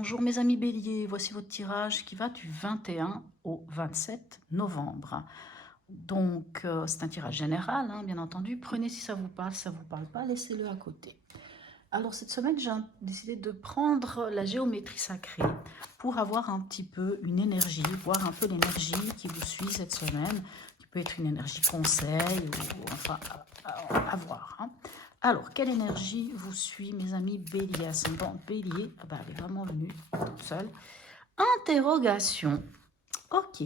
Bonjour mes amis béliers, voici votre tirage qui va du 21 au 27 novembre. Donc c'est un tirage général, hein, bien entendu. Prenez si ça vous parle, si ça ne vous parle pas, laissez-le à côté. Alors cette semaine, j'ai décidé de prendre la géométrie sacrée pour avoir un petit peu une énergie, voir un peu l'énergie qui vous suit cette semaine, qui peut être une énergie conseil, ou enfin à voir. Hein. Alors, quelle énergie vous suit, mes amis bélier, ascendant bélier? Ah bah, elle est vraiment venue toute seule. Interrogation. Ok.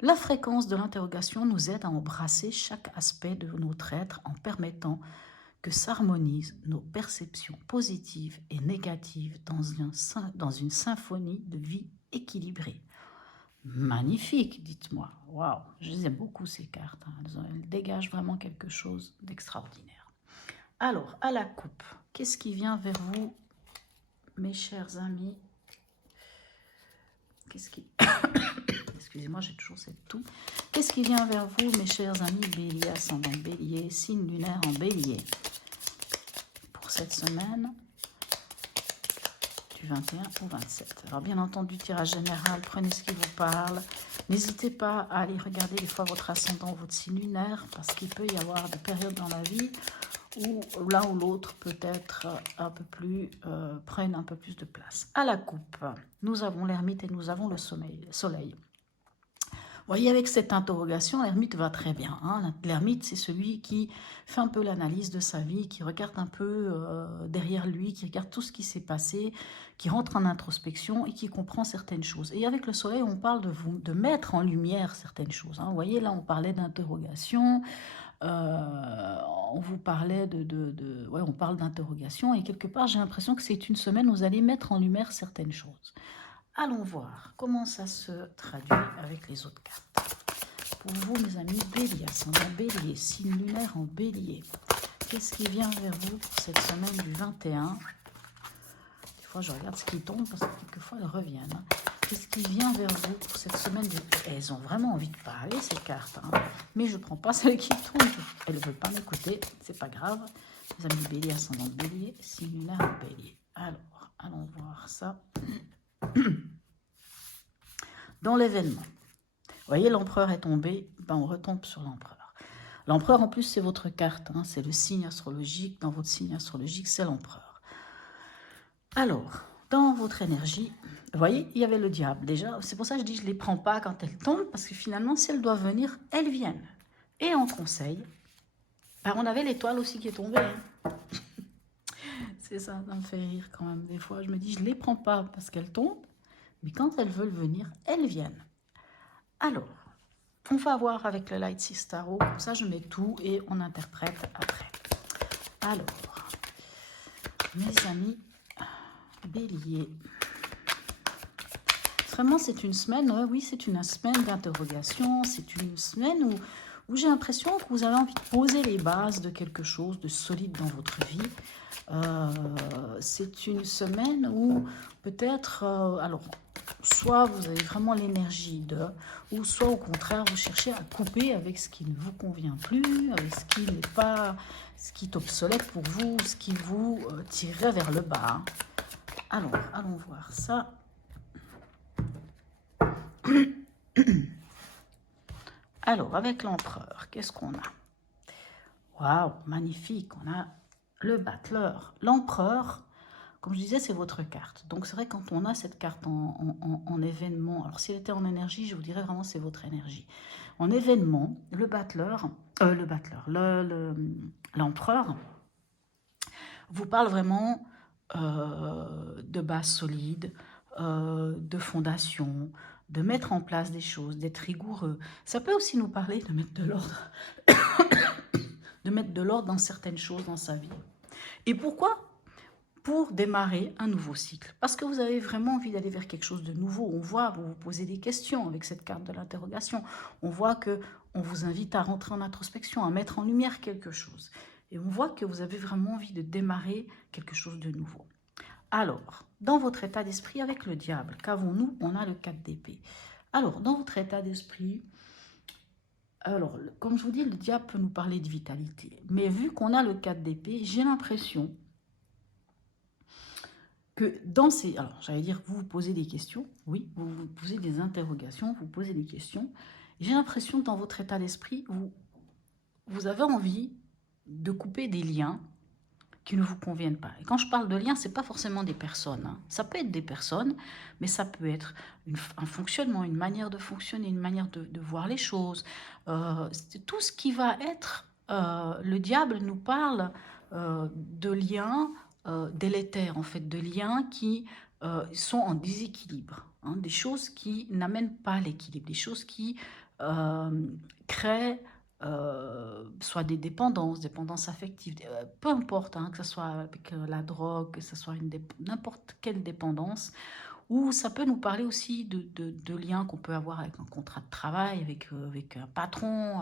La fréquence de l'interrogation nous aide à embrasser chaque aspect de notre être en permettant que s'harmonisent nos perceptions positives et négatives dans une symphonie de vie équilibrée. Magnifique, dites-moi. Waouh, je les aime beaucoup ces cartes. Hein. Elles dégagent vraiment quelque chose d'extraordinaire. Alors, à la coupe, qu'est-ce qui vient vers vous, mes chers amis? Excusez-moi, j'ai toujours cette toux. Qu'est-ce qui vient vers vous, mes chers amis bélier, ascendant bélier, signe lunaire en bélier? Pour cette semaine, du 21 au 27. Alors, bien entendu, tirage général, prenez ce qui vous parle. N'hésitez pas à aller regarder des fois votre ascendant, votre signe lunaire, parce qu'il peut y avoir des périodes dans la vie où l'un ou l'autre peut-être un peu plus, prennent un peu plus de place. À la coupe, nous avons l'ermite et nous avons le soleil. Vous voyez, avec cette interrogation, l'ermite va très bien. Hein. L'ermite, c'est celui qui fait un peu l'analyse de sa vie, qui regarde un peu derrière lui, qui regarde tout ce qui s'est passé, qui rentre en introspection et qui comprend certaines choses. Et avec le soleil, on parle de mettre en lumière certaines choses. Hein. Vous voyez, là, on parlait d'interrogation. On vous parlait ouais, on parle d'interrogation et quelque part j'ai l'impression que c'est une semaine où vous allez mettre en lumière certaines choses. Allons voir comment ça se traduit avec les autres cartes. Pour vous, mes amis, bélier, ascendant bélier, signe lunaire en bélier. Qu'est-ce qui vient vers vous pour cette semaine du 21? Des fois, je regarde ce qui tombe parce que quelquefois, elles reviennent. Hein. Qu'est-ce qui vient vers vous pour cette semaine Elles ont vraiment envie de parler, ces cartes. Hein. Mais je ne prends pas celles qui tombent. Elles ne veulent pas m'écouter. C'est pas grave. Mes amis bélier, ascendant bélier, signe lunaire en bélier. Alors, allons voir ça. Dans l'événement. Vous voyez, l'empereur est tombé. Ben, on retombe sur l'empereur. L'empereur, en plus, c'est votre carte. Hein, c'est le signe astrologique. Dans votre signe astrologique, c'est l'empereur. Alors, dans votre énergie, vous voyez, il y avait le diable. Déjà, c'est pour ça que je dis je ne les prends pas quand elles tombent, parce que finalement, si elles doivent venir, elles viennent. Et en conseil, ben, on avait l'étoile aussi qui est tombée. Hein. C'est ça, ça me fait rire quand même. Des fois, je me dis, je ne les prends pas parce qu'elles tombent, mais quand elles veulent venir, elles viennent. Alors, on va voir avec le Light Six Tarot, comme ça je mets tout et on interprète après. Alors, mes amis bélier. Vraiment, c'est une semaine, oui, c'est une semaine d'interrogation, c'est une semaine où j'ai l'impression que vous avez envie de poser les bases de quelque chose de solide dans votre vie. C'est une semaine où peut-être, alors, soit vous avez vraiment l'énergie de, ou soit au contraire, vous cherchez à couper avec ce qui ne vous convient plus, avec ce qui n'est pas, ce qui est obsolète pour vous, ce qui vous tirerait vers le bas. Alors, allons voir ça. Alors, avec l'empereur, qu'est-ce qu'on a? Waouh, magnifique, on a le battleur. L'empereur, comme je disais, c'est votre carte. Donc, c'est vrai, quand on a cette carte en événement, alors si elle était en énergie, je vous dirais vraiment c'est votre énergie. En événement, l'empereur vous parle vraiment de base solide, de fondation, de mettre en place des choses, d'être rigoureux. Ça peut aussi nous parler de mettre de l'ordre, de mettre de l'ordre dans certaines choses dans sa vie. Et pourquoi? Pour démarrer un nouveau cycle. Parce que vous avez vraiment envie d'aller vers quelque chose de nouveau. On voit, vous vous posez des questions avec cette carte de l'interrogation. On voit que on vous invite à rentrer en introspection, à mettre en lumière quelque chose. Et on voit que vous avez vraiment envie de démarrer quelque chose de nouveau. Alors, dans votre état d'esprit avec le diable, qu'avons-nous? On a le 4 d'épée. Alors, dans votre état d'esprit, alors, comme je vous dis, le diable peut nous parler de vitalité. Mais vu qu'on a le 4 d'épée, j'ai l'impression que dans ces... Alors, j'allais dire, vous vous posez des questions. Oui, vous vous posez des interrogations, vous posez des questions. J'ai l'impression que dans votre état d'esprit, vous avez envie de couper des liens qui ne vous conviennent pas. Et quand je parle de liens, ce n'est pas forcément des personnes. Hein. Ça peut être des personnes, mais ça peut être un fonctionnement, une manière de fonctionner, une manière de voir les choses. Tout ce qui va être... le diable nous parle de liens délétères, en fait, de liens qui sont en déséquilibre. Hein, des choses qui n'amènent pas l'équilibre, des choses qui créent soit des dépendances affectives, peu importe, hein, que ce soit avec la drogue, que ce soit n'importe quelle dépendance, ou ça peut nous parler aussi de liens qu'on peut avoir avec un contrat de travail, avec un patron,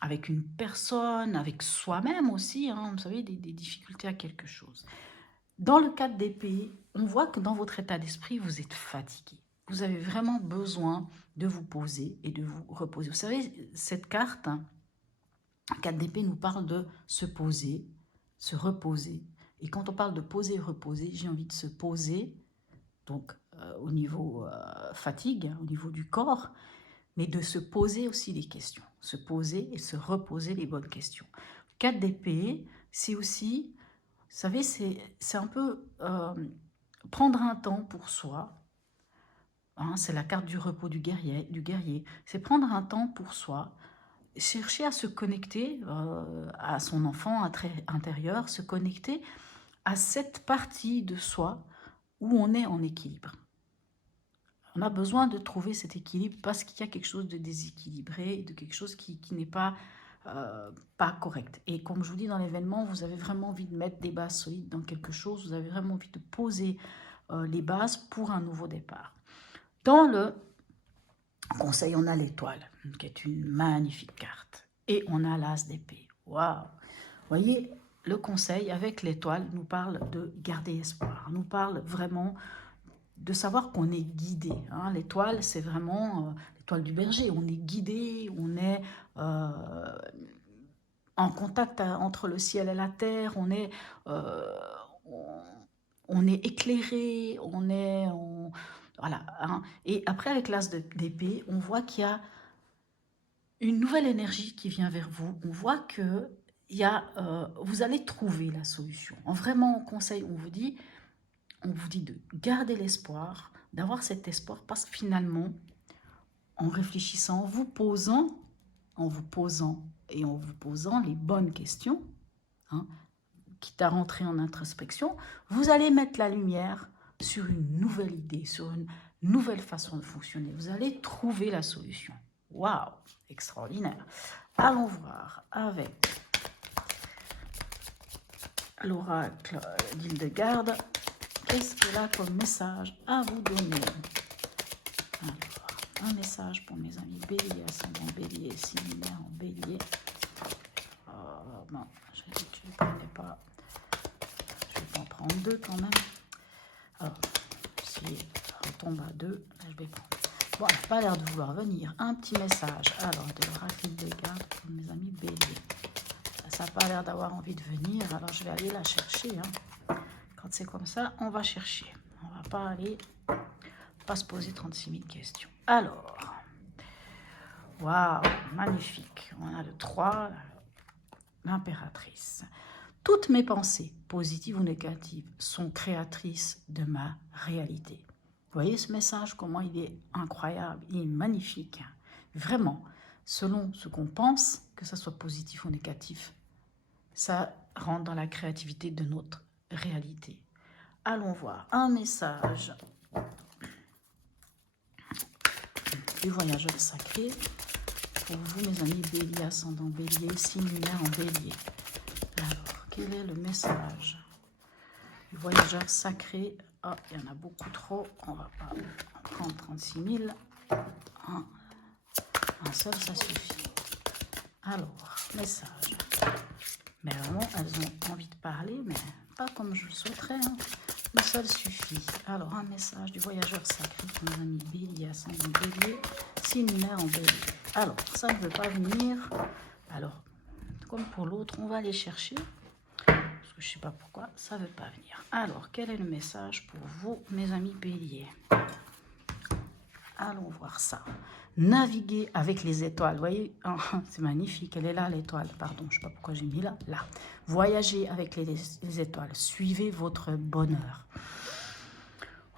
avec une personne, avec soi-même aussi, hein, vous savez, des difficultés à quelque chose. Dans le cadre d'épée, on voit que dans votre état d'esprit, vous êtes fatigué. Vous avez vraiment besoin de vous poser et de vous reposer. Vous savez, cette carte, 4 d'épée, nous parle de se poser, se reposer. Et quand on parle de poser et reposer, j'ai envie de se poser, donc au niveau fatigue, au niveau du corps, mais de se poser aussi les questions. Se poser et se reposer les bonnes questions. 4 d'épée, c'est aussi... Vous savez, c'est un peu prendre un temps pour soi. Hein, c'est la carte du repos du guerrier. C'est prendre un temps pour soi, chercher à se connecter à son enfant intérieur, se connecter à cette partie de soi où on est en équilibre. On a besoin de trouver cet équilibre parce qu'il y a quelque chose de déséquilibré, de quelque chose qui n'est pas correct. Et comme je vous dis dans l'événement, vous avez vraiment envie de mettre des bases solides dans quelque chose, vous avez vraiment envie de poser les bases pour un nouveau départ. Dans le conseil, on a l'étoile, qui est une magnifique carte. Et on a l'as d'épée. Waouh! Vous voyez, le conseil avec l'étoile nous parle de garder espoir, nous parle vraiment de savoir qu'on est guidé. Hein. L'étoile, c'est vraiment l'étoile du berger. On est guidé, on est en contact entre le ciel et la terre, on est éclairé, voilà. Hein. Et après, avec l'as d'épée, on voit qu'il y a une nouvelle énergie qui vient vers vous. On voit que vous allez trouver la solution. Vraiment, en conseil, on vous dit de garder l'espoir, d'avoir cet espoir, parce que finalement, en réfléchissant, en vous posant les bonnes questions, hein, quitte à rentrer en introspection, vous allez mettre la lumière sur une nouvelle idée, sur une nouvelle façon de fonctionner. Vous allez trouver la solution. Waouh, extraordinaire. Allons voir avec l'oracle d'Hildegarde. Qu'est-ce qu'elle a comme message à vous donner? Alors, un message pour mes amis bélier, ascendant bélier, signe lunaire en bélier. Non, je ne prenais pas. Je vais en prendre 2 quand même. Alors, si elle retombe à 2, je vais prendre. Bon, elle n'a pas l'air de vouloir venir. Un petit message. Alors, de l'oracle de garde pour mes amis bélier. Ça n'a pas l'air d'avoir envie de venir, alors je vais aller la chercher. Hein. Quand c'est comme ça, on va chercher. On ne va pas se poser 36 000 questions. Alors, waouh, magnifique. On a le 3, l'impératrice. Toutes mes pensées, positives ou négatives, sont créatrices de ma réalité. Vous voyez ce message, comment il est incroyable, il est magnifique. Vraiment, selon ce qu'on pense, que ce soit positif ou négatif, ça rentre dans la créativité de notre réalité. Allons voir un message du voyageur sacré pour vous, mes amis bélier, ascendant bélier, signe lunaire en bélier. Alors, quel est le message du voyageur sacré? Oh, il y en a beaucoup trop, on va pas en prendre 36 000. Un seul, ça suffit. Alors, message. Mais vraiment, elles ont envie de parler, mais pas comme je le souhaiterais. Hein. Le seul suffit. Alors, un message du voyageur sacré pour mes amis bélier, ascendant bélier, signe lunaire en bélier. Alors, ça ne veut pas venir. Alors, comme pour l'autre, on va aller chercher. Parce Je ne sais pas pourquoi ça ne veut pas venir. Alors, quel est le message pour vous, mes amis béliers? Allons voir ça. Naviguer avec les étoiles. Vous voyez, oh, c'est magnifique. Elle est là, l'étoile. Pardon, je ne sais pas pourquoi j'ai mis là. Là. Voyager avec les étoiles. Suivez votre bonheur.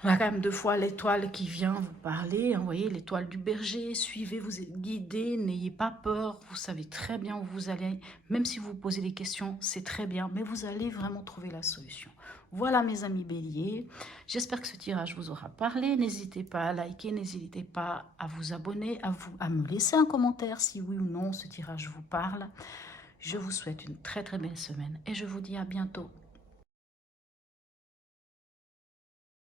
On a quand même 2 fois l'étoile qui vient vous parler. Vous voyez, l'étoile du berger. Suivez, vous êtes guidés. N'ayez pas peur. Vous savez très bien où vous allez. Même si vous vous posez des questions, c'est très bien. Mais vous allez vraiment trouver la solution. Voilà mes amis béliers. J'espère que ce tirage vous aura parlé. N'hésitez pas à liker. N'hésitez pas à vous abonner. À me laisser un commentaire si oui ou non ce tirage vous parle. Je vous souhaite une très très belle semaine. Et je vous dis à bientôt.